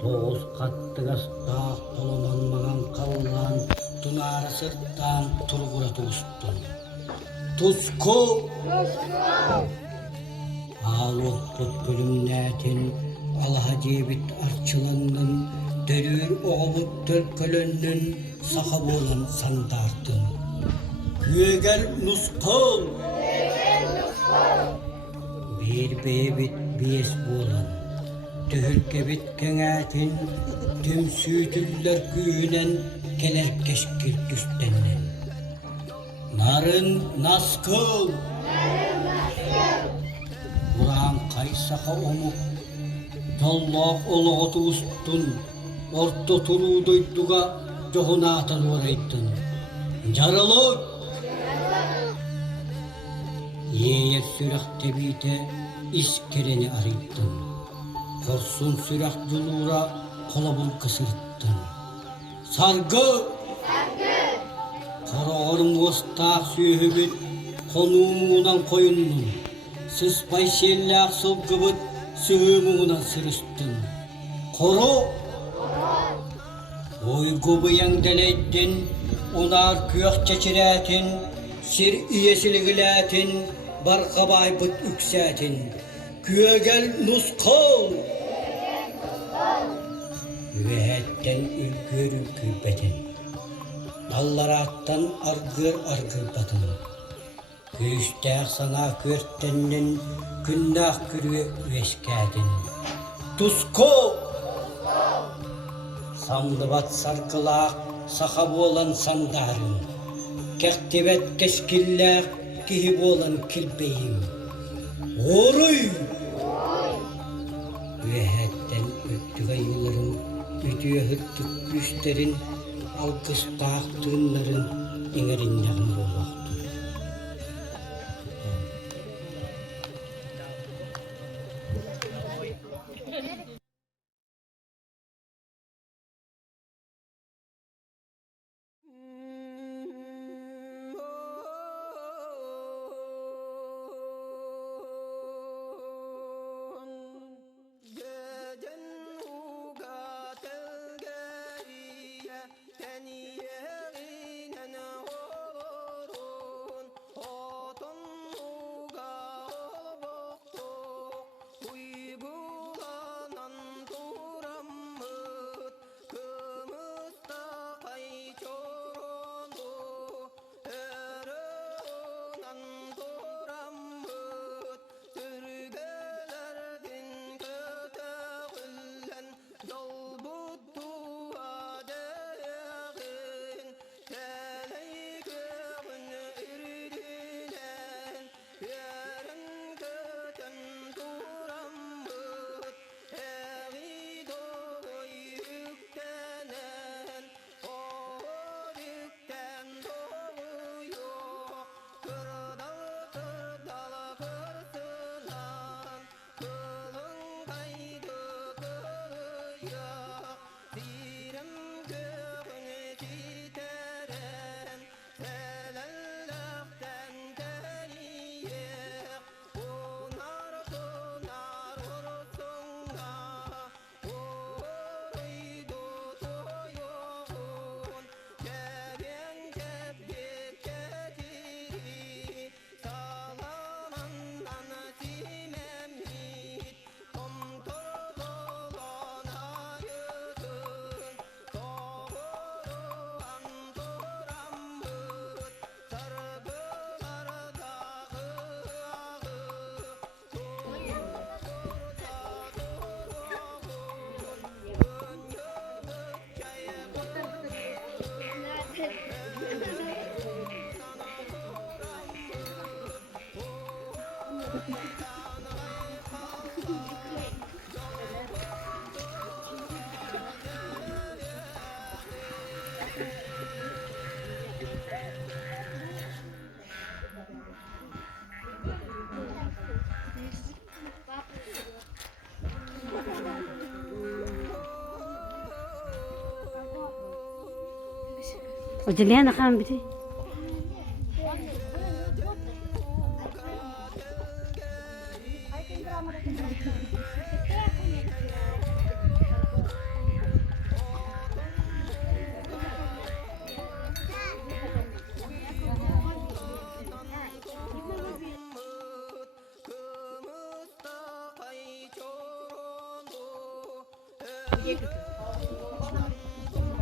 Toğuz kattıgas dağ kolomanmagan kallan tunarı sırttan turgura tuğustun. Tuzku! Ağlıqlık bölümnätin alhacibit arçılandın, dörür oğubut tölkölönnün sahab olan sandartın. Güegel nuskal! Bir bebit biyes bolan, tühülkebit kengätin, tüm süydüller güyünen keler keşkil düstenden. Narın naskıl! Buran kaysaha omuk, yallah oloğutu ustun, orta turu doyduga johunatan oraytın. Jarılık! Yeyek sürah tebite iskereni araytın. Korsun sürah yulura kolabul kısırttın. Sargı! Karağırın ostağ sühübüt konuğundan koyunnun. Sıspay şellak sılgıbıt sühümüğünden sırıştın. Koru! Oygu bıyan deleydin, onar kıyaq çeçirätin, sir iyesiligilәtin, barqabay bıt üksätin. Güegel nuskal! Üvehetten ülgür ülgürbeten. Allarattan argır argır batın. Güçtäq sana körttenden günnah kürüye üeskädin. Tusko! Samdıbat sarkılaq sahab olan sandarın. Kektibet keskiller kihib olan kilbeyim. Oruy! Üvehetten öttüge yılların, ötüye hıttık güçlerin, alkıştağ tığınların iňerinden bolmaktur. وجلينا خام بدي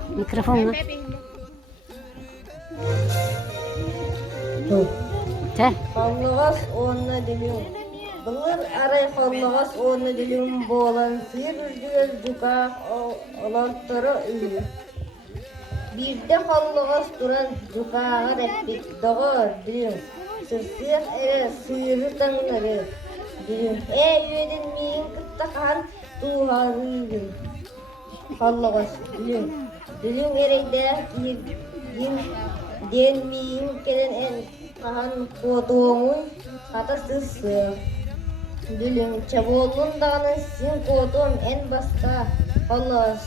Mikrofonla. Te. Халлыгас онна дилим. Булар арай халлыгас онна дилим болан сыр үрдүгел жука олантыры үйрü. Бирде халлыгас туран жукаға рәппит дого дилим. Сырсык эре сыры таңнары дилим. Үйеден миин кыттакан туғарыйдым. Халлыгас дилим. Дилим эрейде кирдим ден миин келен эн kahan kotuğumun kata sızsı. Dülüm çabolun dağının sin kotuğum en basta kalas.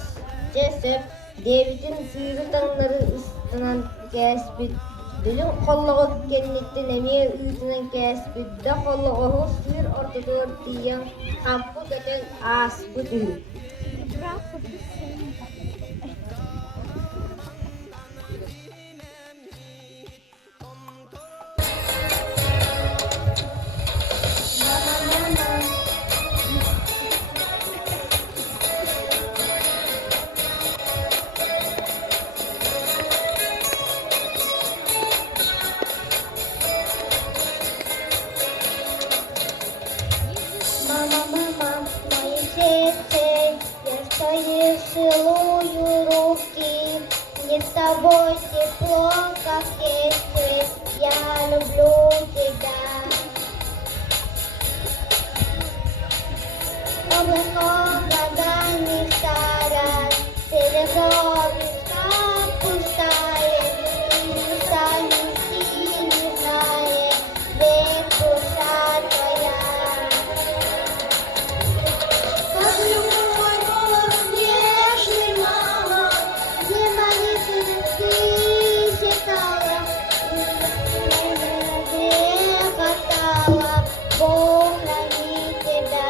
Cesep David'in sıyırı tanları ıstınan kespit. Dülüm kollağı kendikten emir üyütünen kespit. Da kollağı sıyır ortadır diyen kampı deten aspı dülüm. Мама, мои сердце, я твои целую руки, мне с тобой тепло, как есть, я люблю тебя. Облако ногами старят, серебро виска пустая, и сами сильно знает, век душа твоя. Мой голос нежный, мама, где молитвы ты читала, где хватало, Бог храни тебя.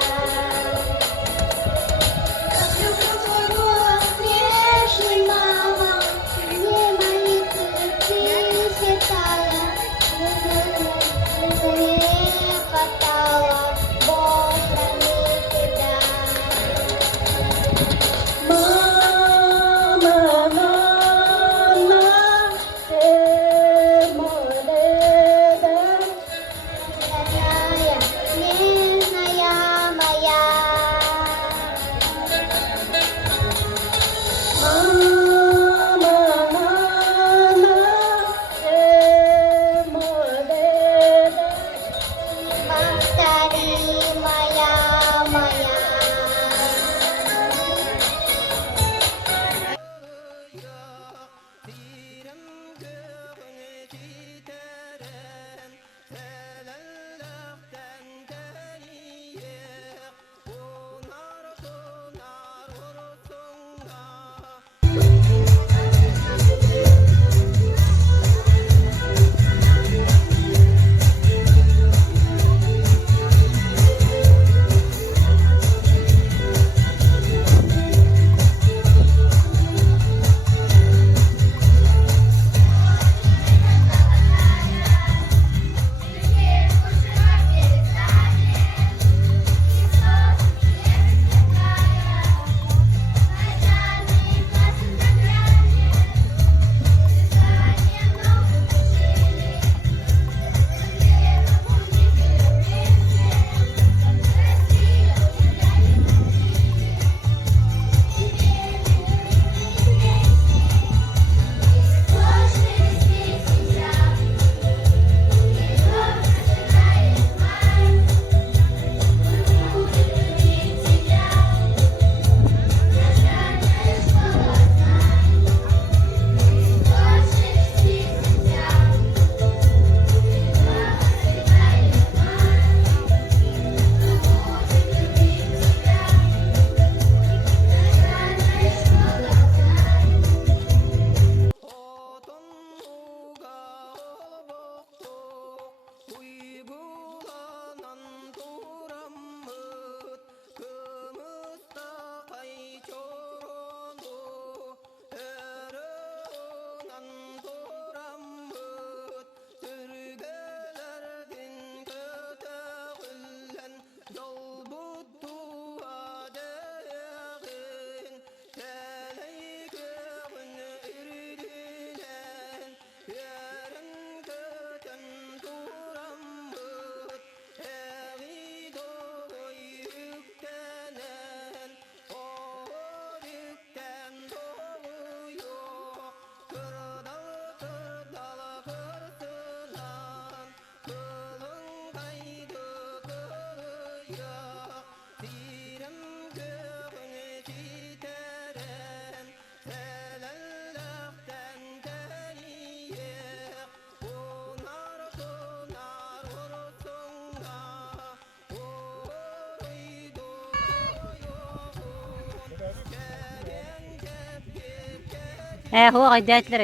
هو aydatlar.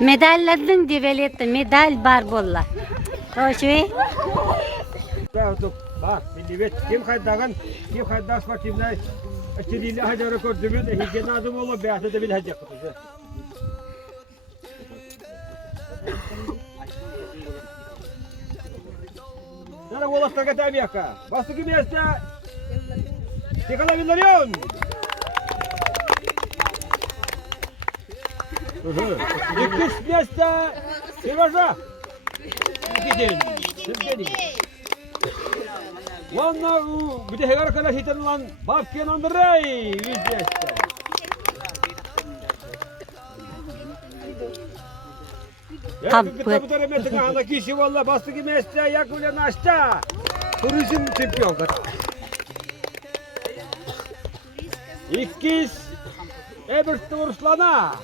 Medalladın divelette medal bar bolla. Toşu. Bak, millet kim kaydagan, kim kaydas bakimler. Açılıyla hacara gördüğümüz hijyen adım olur, beyazı da bir hacı yapıyor. Sana olasın kadar bir yaka. Bastı gibi yasta. Tekala bildiriyorsun. İkiz yasta. Sevaja. Gidin. Gidin. Vanna bir de hegar kadar hitin lan. Bak kenandıray. Yasta. Ya bir tabuta metin anda kişi valla bastı gibi yasta. Yak ulan açta. Turizm çempiyon kadar. İkiz. Eberste Urslana.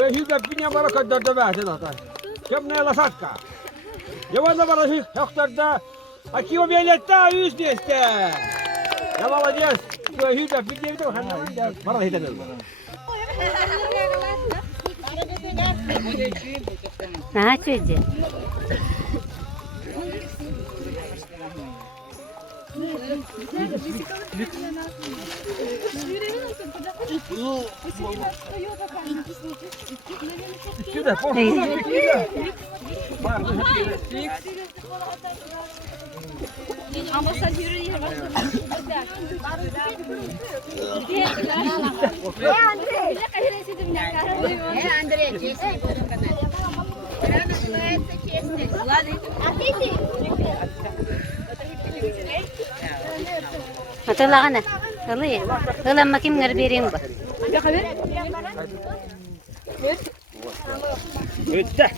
Ve hüda pinya bara kadar da versin atar. Kim ne lasatka? Yavanla bara hüda. Aki o biyaletta yüz diyeste. Ya baba diyes. Ve hüda pinya bir de bara hüda böyle. Ha çocuğu. Şurada portakal bekliyor. Ama sen yürüyün. Hatırla Hılı. Hılanma kim vereyim bu. Ötte.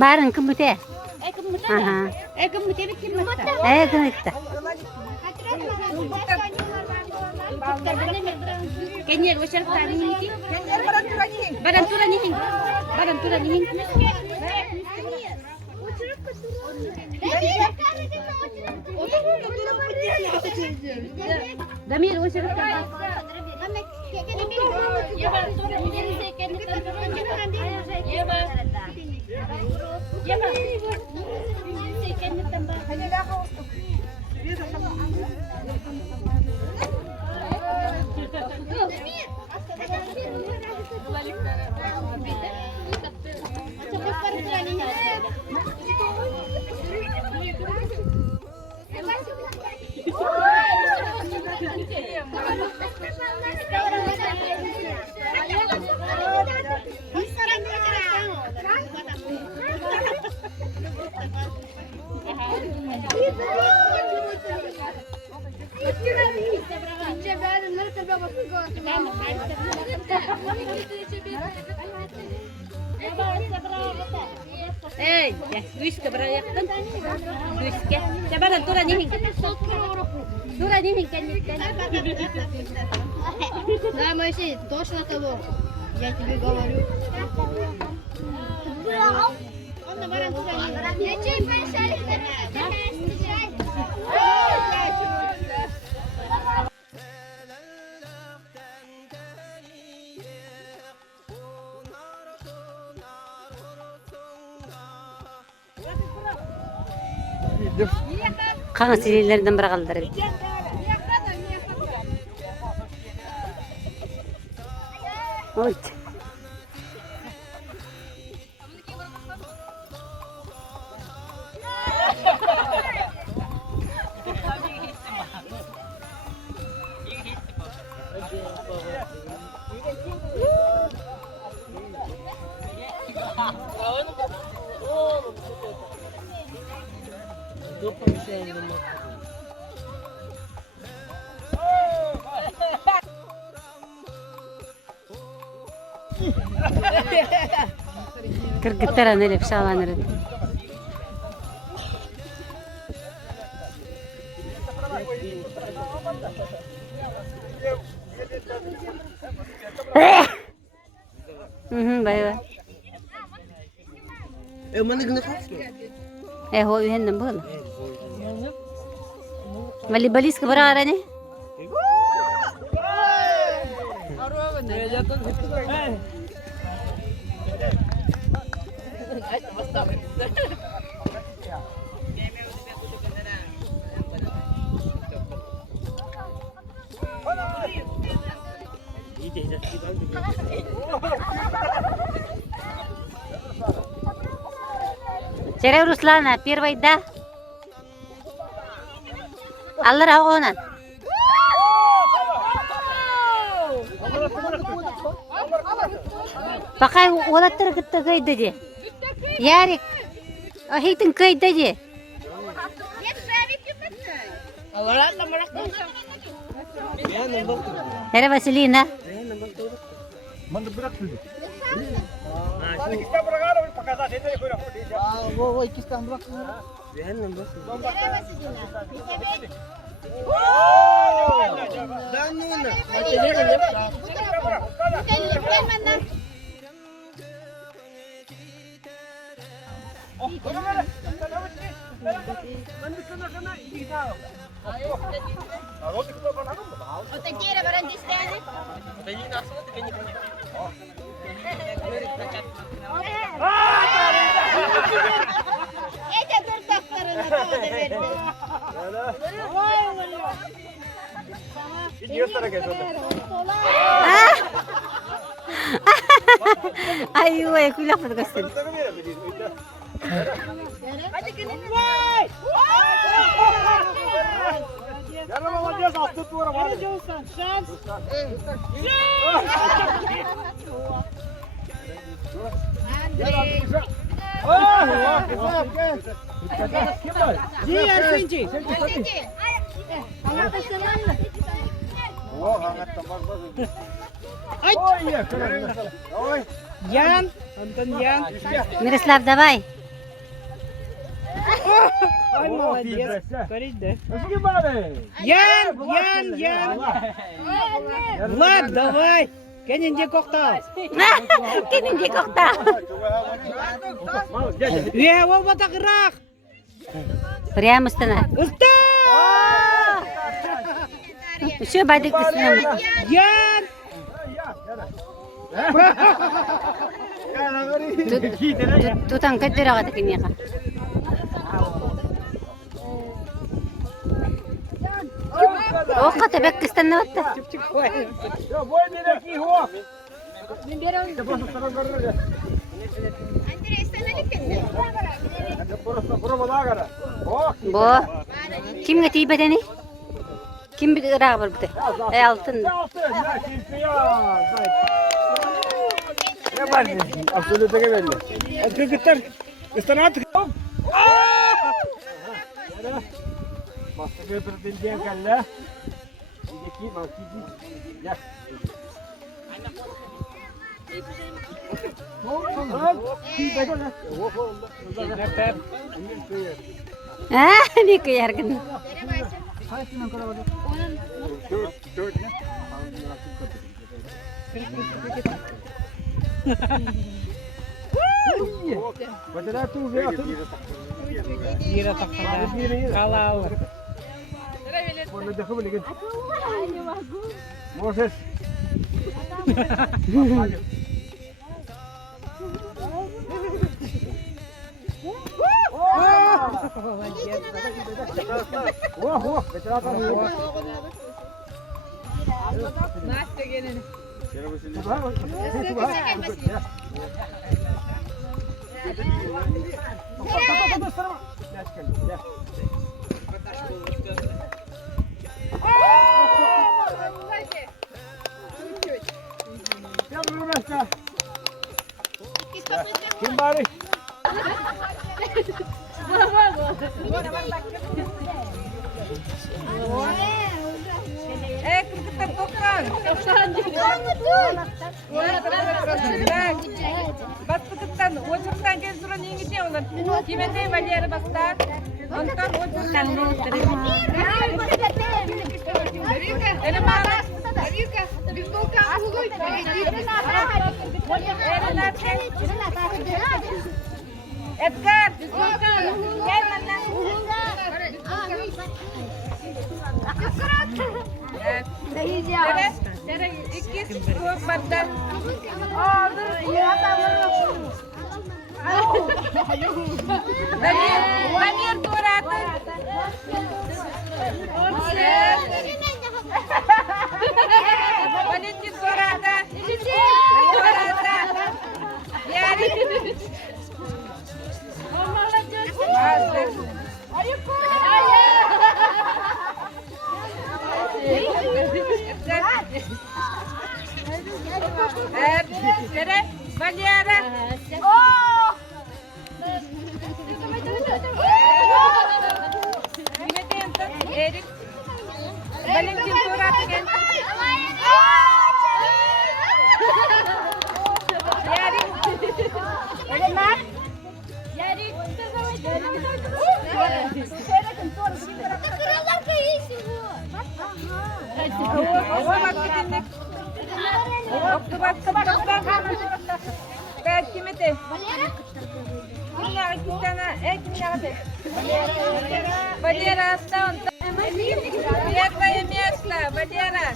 Barın kımıte. Ekim mute. Aha. Ekim mute bitti mi? Kınıkta. Kenyal wajar tani ini. Badan turun ini. Badan turun ini. Damir wajar tani. Ya ba, turun ini second turun. Ya ba. Ya ba. Second tambah. Eh, ya, duis ke berapa ya kan? Duis ke. Coba turun ini. Turun ini kan. Да, Моисей, точно того. Я тебе говорю. Kanı silirlerden biri kaldırır. Oy. Kırgıtlara ne lepşalanır. Bay bay. هو يهنم بولا مالي باليس كبرارة نه Cere Ruslana, первый да. Allah rahona. Pakay wala tergita kayda je. Yarik. Ahitin kayda je. Nere Vasilina? Manda bırak bizi. Hadi kita bırakalım pakada seni koyalım. वो 21 का हम रख Aywa, ya kulah pada kasih. Yarın ama diye astı tuğra var. Şans. Ji Ersinci. Hangat teman. Oh, hangat teman. Ой, є, ой. Ян, Антон Ян. Мирослав, давай. Ой, О, молодець. Кібеся. Коріть, де? Знімали. Ян. Влад, давай. Кенен де коқтал. Кенінде коқта. Ве, ол батақырақ. Прямо стана. Уста! Еще бадик үстінен. Ян. Тутан көттер ағады кенеға. Оққа төбек кістен өтті. Yo, voy a ir aquí, Juan. Te paso hasta la carrera. Te paso por la carrera. Oh, Bo. Kimге тиіп бәдені? Ким бірақ бір бұты? Алтын. ya usted, ya, campeón. ¿Qué pasa? Absoluto que vende. Открытар. Están atrás. Basta que pretendían que la. Y de aquí, más aquí. Ya. Ні көяргін. Потерял ту вяту. Ира тақпада. Қалалы. Можно дохнуть, говорит. Можешь. О, потерял там. Настя gelin. Kim bari? Kırkıtlar toplan. Bas kırkıttan, ocaktan gez duran İngilizce olur. Kime de Valera bastar. Ondan ocaktan ne olur? Elim ağrı. Edgar. Gel bana. Tere ikiz soğuk bardak. Damir turatı. Valentin turatı. Turatı. Yani. Tere, Valera. Erik. Valentin Turat'ın. Yarik. Elimar. Yarik. Валера, оставь. Первое место, Валера.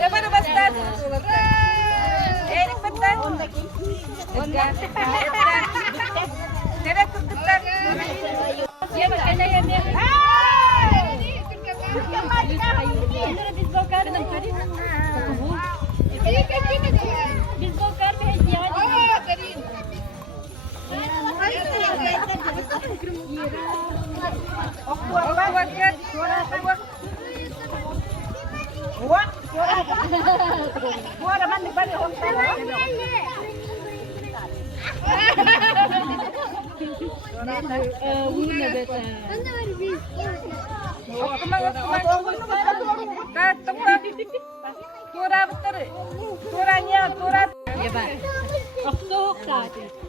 Давай поставь. Эрик, поставь. Nereye tuttuklar? Yemek ellerine. Biz bokarın karın. Biz bokar bir hediye. Bora, mandi, bari. Ya bak. Aksoğuk zaten.